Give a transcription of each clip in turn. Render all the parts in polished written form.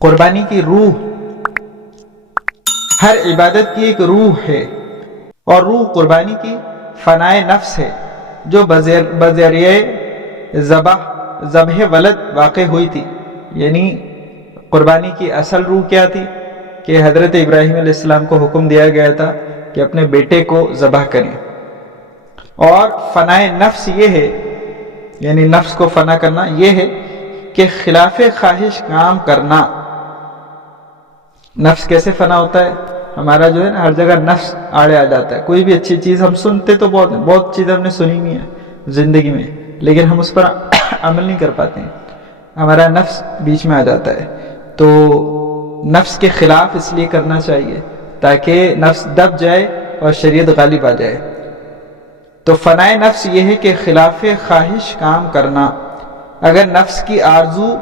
قربانی کی روح، ہر عبادت کی ایک روح ہے، اور روح قربانی کی فنائے نفس ہے جو بذریعہ ذبح ولد واقع ہوئی تھی۔ یعنی قربانی کی اصل روح کیا تھی کہ حضرت ابراہیم علیہ السلام کو حکم دیا گیا تھا کہ اپنے بیٹے کو ذبح کریں، اور فنائے نفس یہ ہے، یعنی نفس کو فنا کرنا یہ ہے کہ خلاف خواہش کام کرنا۔ نفس کیسے فنا ہوتا ہے؟ ہمارا جو ہے نا ہر جگہ نفس آڑے آ جاتا ہے۔ کوئی بھی اچھی چیز ہم سنتے تو بہت چیزیں ہم نے سنی ہوئی ہیں زندگی میں، لیکن ہم اس پر عمل نہیں کر پاتے ہیں، ہمارا نفس بیچ میں آ جاتا ہے۔ تو نفس کے خلاف اس لیے کرنا چاہیے تاکہ نفس دب جائے اور شریعت غالب آ جائے۔ تو فنائے نفس یہ ہے کہ خلاف خواہش کام کرنا۔ اگر نفس کی آرزو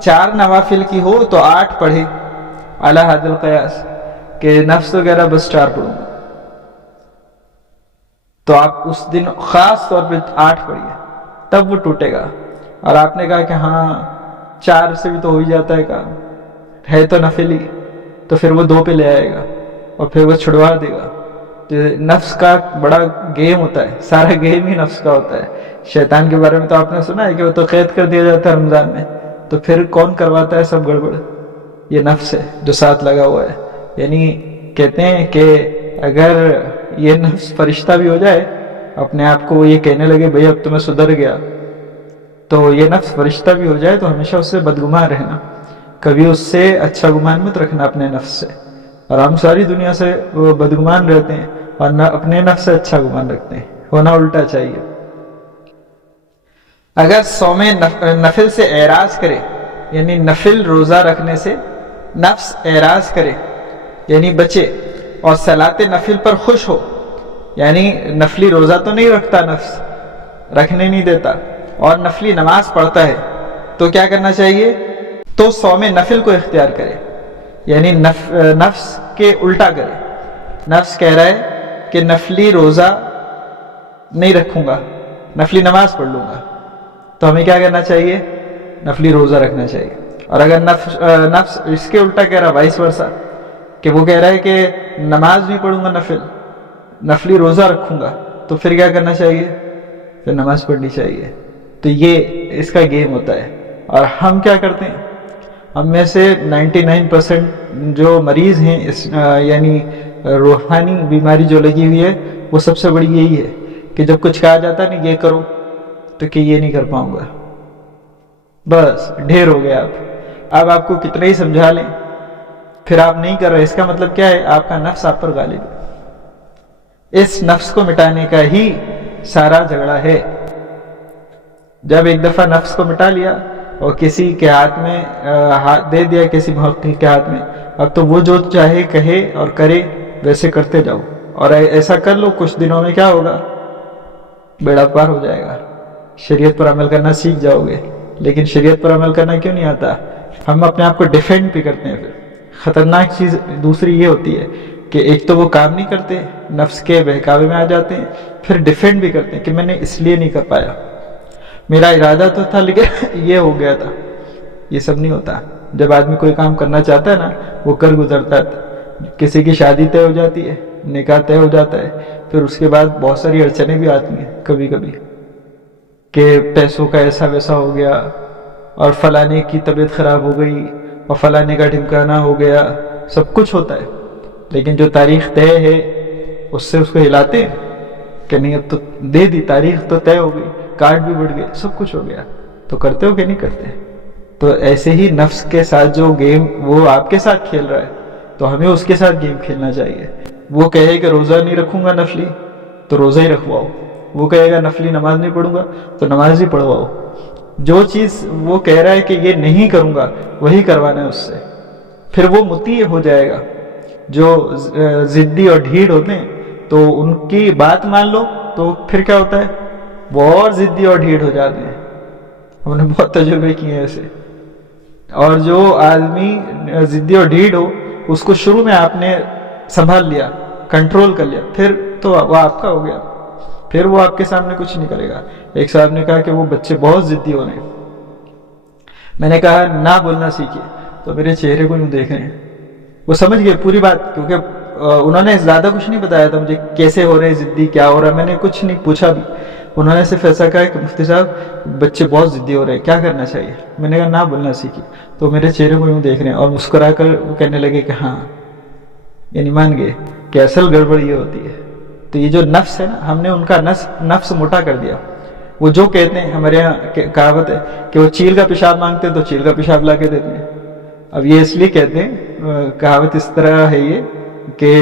4 نوافل کی ہو تو 8 پڑھے، علی حد القیاس، کہ نفس تو کہہ رہا بس 4 پڑھوں گا، تو آپ اس دن خاص طور پہ 8 پڑھیے، تب وہ ٹوٹے گا۔ اور آپ نے کہا کہ ہاں 4 سے بھی تو ہو ہی جاتا ہے کام، ہے تو نفل ہی، تو پھر وہ 2 پہ لے آئے گا اور پھر وہ چھڑوا دے گا۔ تو نفس کا بڑا گیم ہوتا ہے، سارا گیم ہی نفس کا ہوتا ہے۔ شیطان کے بارے میں تو آپ نے سنا ہے کہ وہ تو قید کر دیا جاتا ہے رمضان میں، تو پھر کون کرواتا ہے سب گڑبڑ؟ یہ نفس ہے جو ساتھ لگا ہوا ہے۔ یعنی کہتے ہیں کہ اگر یہ نفس فرشتہ بھی ہو جائے، اپنے آپ کو یہ کہنے لگے بھئی اب تو میں سدھر گیا، تو یہ نفس فرشتہ بھی ہو جائے تو ہمیشہ اس سے بدگمان رہنا، کبھی اس سے اچھا گمان مت رکھنا اپنے نفس سے۔ اور ہم ساری دنیا سے وہ بدگمان رہتے ہیں اور نہ اپنے نفس سے اچھا گمان رکھتے ہیں، ہونا الٹا چاہیے۔ اگر صوم نفل سے اعراض کرے، یعنی نفل روزہ رکھنے سے نفس اعراض کرے یعنی بچے، اور صلاۃ نفل پر خوش ہو، یعنی نفلی روزہ تو نہیں رکھتا نفس، رکھنے نہیں دیتا، اور نفلی نماز پڑھتا ہے، تو کیا کرنا چاہیے؟ تو صوم نفل کو اختیار کرے، یعنی نفس کے الٹا کرے۔ نفس کہہ رہا ہے کہ نفلی روزہ نہیں رکھوں گا، نفلی نماز پڑھ لوں گا، تو ہمیں کیا کرنا چاہیے؟ نفلی روزہ رکھنا چاہیے۔ اور اگر نفس اس کے الٹا کہہ رہا وائس ورسا، کہ وہ کہہ رہا ہے کہ نماز بھی پڑھوں گا نفلی روزہ رکھوں گا، تو پھر کیا کرنا چاہیے؟ پھر نماز پڑھنی چاہیے۔ تو یہ اس کا گیم ہوتا ہے۔ اور ہم کیا کرتے ہیں؟ ہم میں سے 99% جو مریض ہیں یعنی روحانی بیماری جو لگی ہوئی ہے، وہ سب سے بڑی یہی ہے کہ جب کچھ کہا جاتا نہیں یہ کرو تو کہ یہ نہیں کر پاؤں گا، بس ڈھیر ہو گیا۔ اب آپ کو کتنے ہی سمجھا لیں پھر آپ نہیں کر رہے، اس کا مطلب کیا ہے؟ آپ کا نفس آپ پر غالب ہے۔ اس نفس کو مٹانے کا ہی سارا جھگڑا ہے۔ جب ایک دفعہ نفس کو مٹا لیا اور کسی کے ہاتھ میں ہاتھ دے دیا، کسی محقق کے ہاتھ میں، اب تو وہ جو چاہے کہے اور کرے ویسے کرتے جاؤ، اور ایسا کر لو، کچھ دنوں میں کیا ہوگا؟ بیڑا پار ہو جائے گا، شریعت پر عمل کرنا سیکھ جاؤ گے۔ لیکن شریعت پر عمل کرنا کیوں نہیں آتا؟ ہم اپنے آپ کو ڈیفینڈ بھی کرتے ہیں۔ پھر خطرناک چیز دوسری یہ ہوتی ہے کہ ایک تو وہ کام نہیں کرتے، نفس کے بہکاوے میں آ جاتے ہیں، پھر ڈیفینڈ بھی کرتے ہیں کہ میں نے اس لیے نہیں کر پایا، میرا ارادہ تو تھا لیکن یہ ہو گیا تھا۔ یہ سب نہیں ہوتا۔ جب آدمی کوئی کام کرنا چاہتا ہے نا، وہ کر گزرتا ہے۔ کسی کی شادی طے ہو جاتی ہے، نکاح طے ہو جاتا ہے، پھر اس کے بعد بہت ساری اڑچنیں بھی آتی ہیں کبھی کبھی، کہ پیسوں کا ایسا ویسا ہو گیا، اور فلانے کی طبیعت خراب ہو گئی، اور فلانے کا ڈھمکانا ہو گیا، سب کچھ ہوتا ہے۔ لیکن جو تاریخ طے ہے اس سے اس کو ہلاتے ہیں کہ نہیں، اب تو دے دی، تاریخ تو طے ہو گئی، کارڈ بھی بڑھ گئے، سب کچھ ہو گیا، تو کرتے ہو کہ نہیں کرتے؟ تو ایسے ہی نفس کے ساتھ جو گیم وہ آپ کے ساتھ کھیل رہا ہے، تو ہمیں اس کے ساتھ گیم کھیلنا چاہیے۔ وہ کہے کہ روزہ نہیں رکھوں گا نفلی، تو روزہ ہی رکھواؤ۔ وہ کہے گا نفلی نماز نہیں پڑھوں گا، تو نماز ہی پڑھواؤ۔ جو چیز وہ کہہ رہا ہے کہ یہ نہیں کروں گا، وہی کروانا ہے اس سے، پھر وہ مطیع ہو جائے گا۔ جو ضدی اور ڈھیڑ ہوتے ہیں تو ان کی بات مان لو تو پھر کیا ہوتا ہے؟ وہ اور ضدی اور ڈھیڑ ہو جاتے ہیں۔ ہم نے بہت تجربے کیے ہیں ایسے۔ اور جو آدمی ضدی اور ڈھیڑ ہو، اس کو شروع میں آپ نے سنبھال لیا، کنٹرول کر لیا، پھر تو وہ آپ کا ہو گیا، پھر وہ آپ کے سامنے کچھ نہیں کرے گا۔ ایک صاحب نے کہا کہ وہ بچے بہت ضدی ہو رہے ہیں، میں نے کہا نہ بولنا سیکھیے، تو میرے چہرے کو یوں دیکھ رہے ہیں. وہ سمجھ گئے پوری بات, کیونکہ انہوں نے زیادہ کچھ نہیں بتایا تھا مجھے کیسے ہو رہے ہیں ضدی, کیا ہو رہا ہے, میں نے کچھ نہیں پوچھا بھی. انہوں نے صرف ایسا کہا کہ مفتی صاحب بچے بہت ضدی ہو رہے ہیں, کیا کرنا چاہیے. میں نے کہا نہ بولنا سیکھیے. تو میرے چہرے کو یوں دیکھ رہے ہیں اور مسکرا کر وہ کہنے لگے کہ ہاں, یعنی مان گئے کہ اصل گڑبڑ یہ ہوتی ہے. تو یہ جو نفس ہے نا, ہم نے ان کا نفس موٹا کر دیا. وہ جو کہتے ہیں, ہمارے یہاں کہاوت ہے کہ وہ چیل کا پیشاب مانگتے ہیں تو چیل کا پیشاب لا کے دیتے ہیں. اب یہ اس لیے کہتے ہیں, کہاوت اس طرح ہے یہ کہ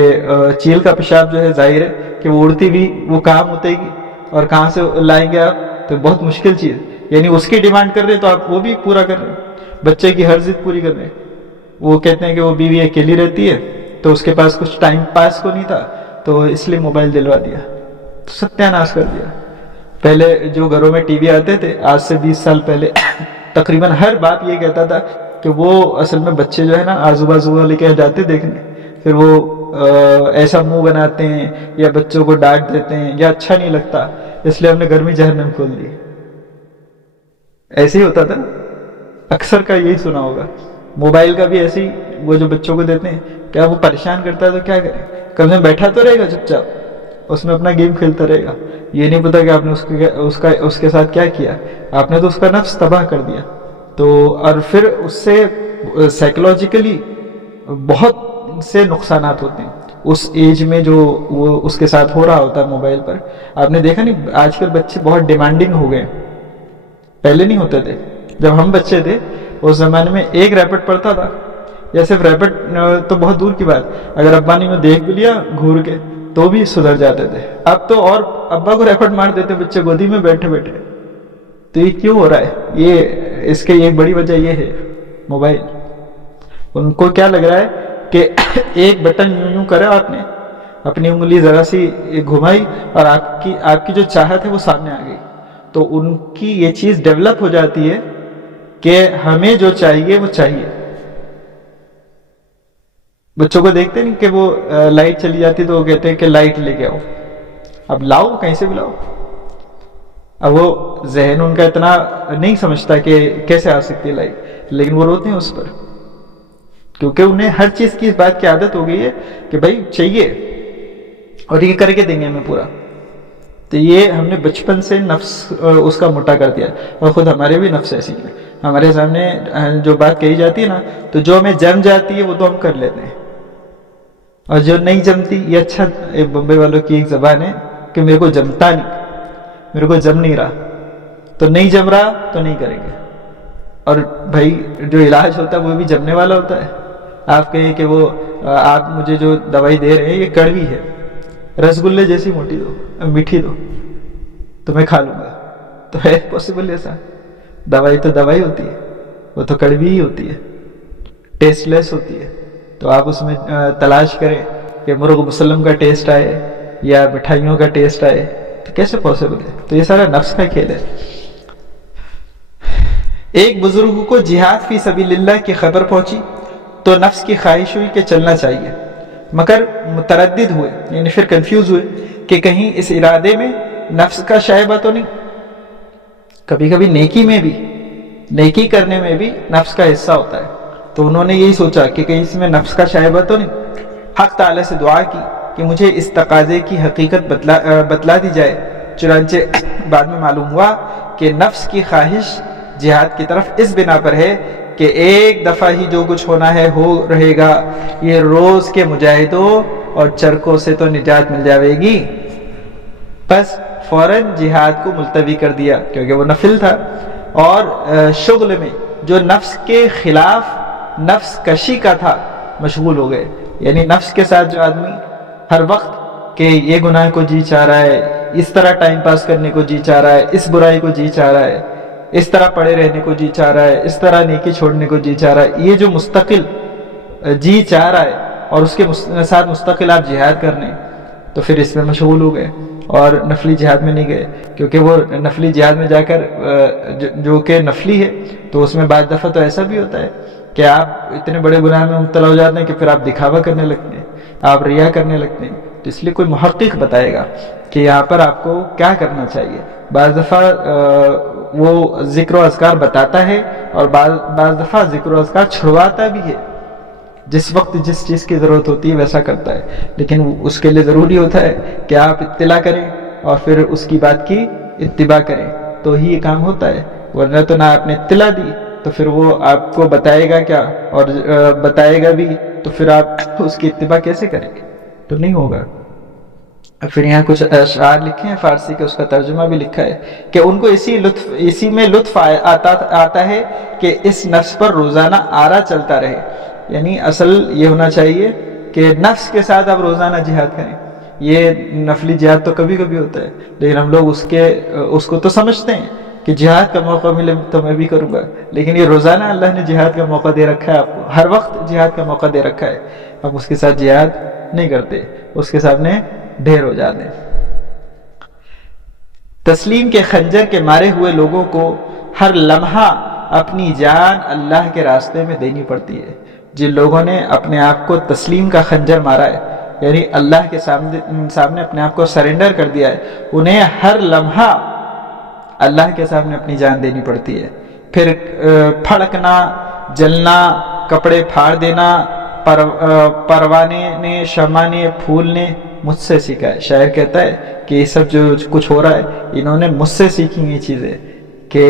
چیل کا پیشاب جو ہے ظاہر ہے کہ وہ اڑتی بھی, وہ کہاں متے گی اور کہاں سے لائیں گے آپ, تو بہت مشکل چیز. یعنی اس کی ڈیمانڈ کر رہے تو آپ وہ بھی پورا کر رہے ہیں, بچے کی ہر ضد پوری کر رہے ہیں. وہ کہتے ہیں کہ وہ بیوی اکیلی رہتی ہے تو اس کے پاس کچھ ٹائم پاس کو نہیں تھا تو اس لیے موبائل دلوا دیا, تو ستیہ ناش کر دیا. پہلے جو گھروں میں ٹی وی آتے تھے آج سے 20 سال پہلے, تقریباً ہر باپ یہ کہتا تھا کہ وہ اصل میں بچے جو ہے نا آزو بازو والے کے جاتے دیکھنے, پھر وہ ایسا منہ بناتے ہیں یا بچوں کو ڈانٹ دیتے ہیں یا اچھا نہیں لگتا, اس لیے ہم نے گھر میں جہنم کھول دی. ایسے ہی ہوتا تھا, اکثر کا یہی سنا ہوگا. موبائل کا بھی ایسے ہی, وہ جو بچوں کو دیتے ہیں, کیا وہ پریشان کرتا ہے تو کیا کرے, کم سے کم بیٹھا تو رہے گا چپ چاپ, اس میں اپنا گیم کھیلتا رہے گا. یہ نہیں پتا کہ آپ نے اس کے ساتھ کیا کیا, آپ نے تو اس کا نفس تباہ کر دیا. تو اور پھر اس سے سائیکولوجیکلی بہت سے نقصانات ہوتے ہیں اس ایج میں جو وہ اس کے ساتھ ہو رہا ہوتا ہے موبائل پر. آپ نے دیکھا نہیں, آج کل بچے بہت ڈیمانڈنگ ہو گئے, پہلے نہیں ہوتے تھے. جب ہم بچے تھے اس زمانے میں ایک ریپٹ پڑتا تھا, یا صرف ریپٹ تو بہت دور کی بات, اگر ابا نے دیکھ بھی لیا گھور کے تو بھی سدھر جاتے تھے. اب تو اور ابا کو ریپٹ مار دیتے بچے گودی میں بیٹھے بیٹھے. تو یہ کیوں ہو رہا ہے, یہ اس کے ایک بڑی وجہ یہ ہے موبائل. ان کو کیا لگ رہا ہے کہ ایک بٹن یوں کرا آپ نے, اپنی انگلی ذرا سی گھمائی اور آپ کی جو چاہت ہے وہ سامنے آ گئی. تو ان کی یہ چیز ڈیولپ ہو جاتی ہے کہ ہمیں جو چاہیے وہ چاہیے. بچوں کو دیکھتے نہیں کہ وہ لائٹ چلی جاتی تو وہ کہتے ہیں کہ لائٹ لے کے آؤ. اب لاؤ, کہیں سے بھی لاؤ. اب وہ ذہن ان کا اتنا نہیں سمجھتا کہ کیسے آ سکتی ہے لائٹ, لیکن وہ روتے ہیں اس پر, کیونکہ انہیں ہر چیز کی اس بات کی عادت ہو گئی ہے کہ بھائی چاہیے اور یہ کر کے دیں گے ہمیں پورا. تو یہ ہم نے بچپن سے نفس اس کا موٹا کر دیا, اور خود ہمارے بھی نفس ایسی ہیں. ہمارے سامنے جو بات کہی جاتی ہے نا, تو جو ہمیں جم جاتی ہے وہ تو ہم کر لیتے ہیں, اور جو نہیں جمتی, یہ اچھا بمبئی والوں کی ایک زبان ہے کہ میرے کو جمتا نہیں, میرے کو جم نہیں رہا, تو نہیں جم رہا تو نہیں کریں گے. اور بھائی جو علاج ہوتا ہے وہ بھی جمنے والا ہوتا ہے. آپ کہیں کہ وہ آپ مجھے جو دوائی دے رہے ہیں یہ کڑوی ہے, رسگلے جیسی موٹی دو, میٹھی دو تو میں کھا لوں گا, تو ہے پاسبل ایسا؟ دوائی تو دوائی ہوتی ہے, وہ تو کڑوی ہی ہوتی ہے, ٹیسٹ لیس ہوتی ہے. تو آپ اس میں تلاش کریں کہ مرغ مسلم کا ٹیسٹ آئے یا مٹھائیوں کا ٹیسٹ آئے, تو کیسے پاسبل ہے؟ تو یہ سارا نفس کا کھیل ہے. ایک بزرگ کو جہاد فی سبیل اللہ کی خبر پہنچی تو نفس کی خواہش ہوئی کہ چلنا چاہیے, مگر متردد ہوئے, یعنی پھر کنفیوز ہوئے کہ کہیں اس ارادے میں نفس کا شائبہ تو نہیں. کبھی کبھی نیکی میں بھی, نیکی کرنے میں بھی نفس کا حصہ ہوتا ہے. تو انہوں نے یہی سوچا کہ کہیں اس میں نفس کا شائبہ تو نہیں. حق تعالی سے دعا کی کہ مجھے اس تقاضے کی حقیقت بتلا دی جائے. چنانچہ بعد میں معلوم ہوا کہ نفس کی خواہش جہاد کی طرف اس بنا پر ہے کہ ایک دفعہ ہی جو کچھ ہونا ہے ہو رہے گا, یہ روز کے مجاہدوں اور چرکوں سے تو نجات مل جاوے گی. بس فوراً جہاد کو ملتوی کر دیا کیونکہ وہ نفل تھا, اور شغل میں جو نفس کے خلاف نفس کشی کا تھا مشغول ہو گئے. یعنی نفس کے ساتھ جو آدمی ہر وقت کہ یہ گناہ کو جی چاہ رہا ہے, اس طرح ٹائم پاس کرنے کو جی چاہ رہا ہے, اس برائی کو جی چاہ رہا ہے, اس طرح پڑے رہنے کو جی چاہ رہا ہے, اس طرح نیکی چھوڑنے کو جی چاہ رہا ہے, یہ جو مستقل جی چاہ رہا ہے اور اس کے ساتھ مستقل آپ جہاد کرنے, تو پھر اس میں مشغول ہو گئے اور نفلی جہاد میں نہیں گئے. کیونکہ وہ نفلی جہاد میں جا کر جو کہ نفلی ہے, تو اس میں بعض دفعہ تو ایسا بھی ہوتا ہے کہ آپ اتنے بڑے گناہ میں مبتلا ہو جاتے ہیں کہ پھر آپ دکھاوا کرنے لگتے ہیں, آپ ریا کرنے لگتے ہیں. تو اس لیے کوئی محقق بتائے گا کہ یہاں پر آپ کو کیا کرنا چاہیے. بعض دفعہ وہ ذکر و اذکار بتاتا ہے اور بعض دفعہ ذکر و اذکار چھڑواتا بھی ہے، جس وقت جس چیز کی ضرورت ہوتی ہے ویسا کرتا ہے، لیکن اس کے لیے ضروری ہوتا ہے کہ آپ اطلاع کریں اور پھر اس کی بات کی اتباع کریں تو ہی یہ کام ہوتا ہے، ورنہ تو نہ آپ نے اطلاع دی تو پھر وہ آپ کو بتائے گا کیا، اور بتائے گا بھی تو پھر آپ اس کی اتباع کیسے کریں گے، تو نہیں ہوگا۔ پھر یہاں کچھ اشعار لکھے ہیں فارسی کے، اس کا ترجمہ بھی لکھا ہے کہ ان کو اسی میں لطف آتا ہے کہ اس نفس پر روزانہ آرا چلتا رہے، یعنی اصل یہ ہونا چاہیے کہ نفس کے ساتھ آپ روزانہ جہاد کریں۔ یہ نفلی جہاد تو کبھی کبھی ہوتا ہے، لیکن ہم لوگ اس کو تو سمجھتے ہیں کہ جہاد کا موقع ملے تو میں بھی کروں گا، لیکن یہ روزانہ اللہ نے جہاد کا موقع دے رکھا ہے، آپ کو ہر وقت جہاد کا موقع دے رکھا ہے، آپ اس کے ساتھ جہاد نہیں کرتے، اس کے سامنے ڈھیر ہو جاتے ہیں۔ تسلیم کے خنجر کے مارے ہوئے لوگوں کو ہر لمحہ اپنی جان اللہ کے راستے میں دینی پڑتی ہے۔ جن لوگوں نے اپنے آپ کو تسلیم کا خنجر مارا ہے، یعنی اللہ کے سامنے اپنے آپ کو سرنڈر کر دیا ہے، انہیں ہر لمحہ اللہ کے سامنے اپنی جان دینی پڑتی ہے۔ پھر پھڑکنا، جلنا، کپڑے پھاڑ دینا، پروانے نے، شمع نے، پھول نے مجھ سے سیکھا ہے۔ شاعر کہتا ہے کہ یہ سب جو کچھ ہو رہا ہے انہوں نے مجھ سے سیکھی یہ چیزیں، کہ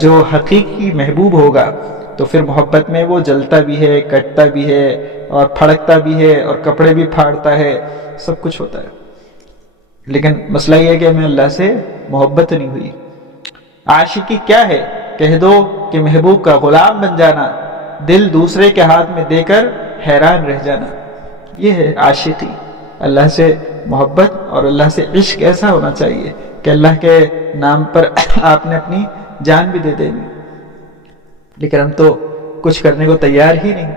جو حقیقی محبوب ہوگا تو پھر محبت میں وہ جلتا بھی ہے، کٹتا بھی ہے اور پھڑکتا بھی ہے اور کپڑے بھی پھاڑتا ہے، سب کچھ ہوتا ہے، لیکن مسئلہ یہ ہے کہ ہمیں اللہ سے محبت نہیں ہوئی۔ عاشقی کیا ہے؟ کہہ دو کہ محبوب کا غلام بن جانا، دل دوسرے کے ہاتھ میں دے کر حیران رہ جانا، یہ ہے عاشقی۔ اللہ سے محبت اور اللہ سے عشق ایسا ہونا چاہیے کہ اللہ کے نام پر آپ نے اپنی جان بھی دے دینی، لیکن ہم تو کچھ کرنے کو تیار ہی نہیں۔